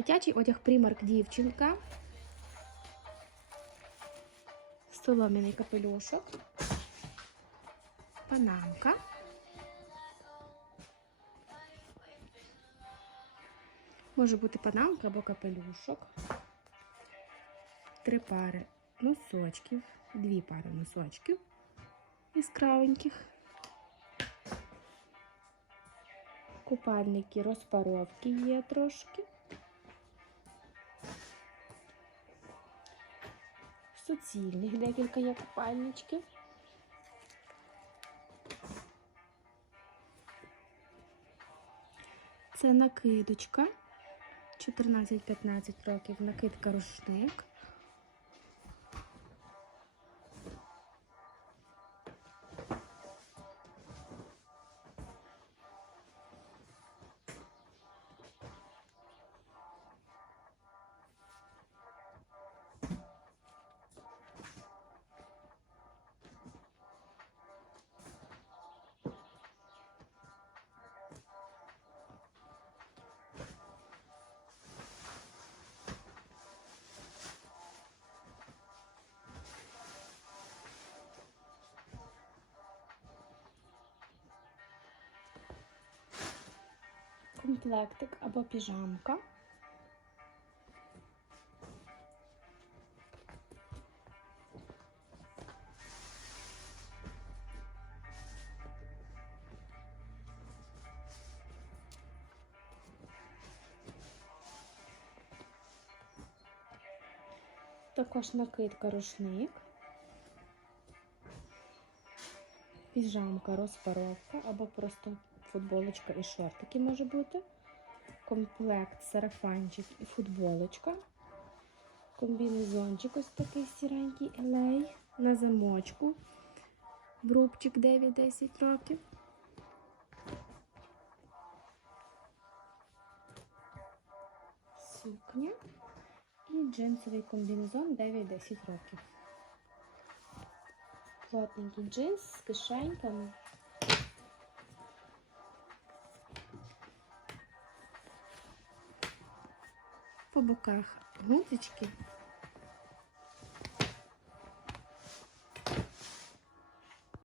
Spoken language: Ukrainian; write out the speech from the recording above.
Дитячий одяг примарк дівчинка. Солом'яний капелюшок. Панамка. Може бути панамка або капелюшок. Три пари носочків, дві пари носочків яскравеньких. Купальники розпаровки є трошки. Суцільних декілька є купальничків. Це накидочка. 14-15 років накидка рушник. Комплектик або піжамка. Також накидка рушник, піжамка розпаровка або просто футболочка і шортики може бути. Комплект, сарафанчик і футболочка. Комбінезончик ось такий сіренький елей на замочку. Брубчик 9-10 років. Сукня і джинсовий комбінезон 9-10 років. Плотненький джинс з кишеньками. По боках. Гудзички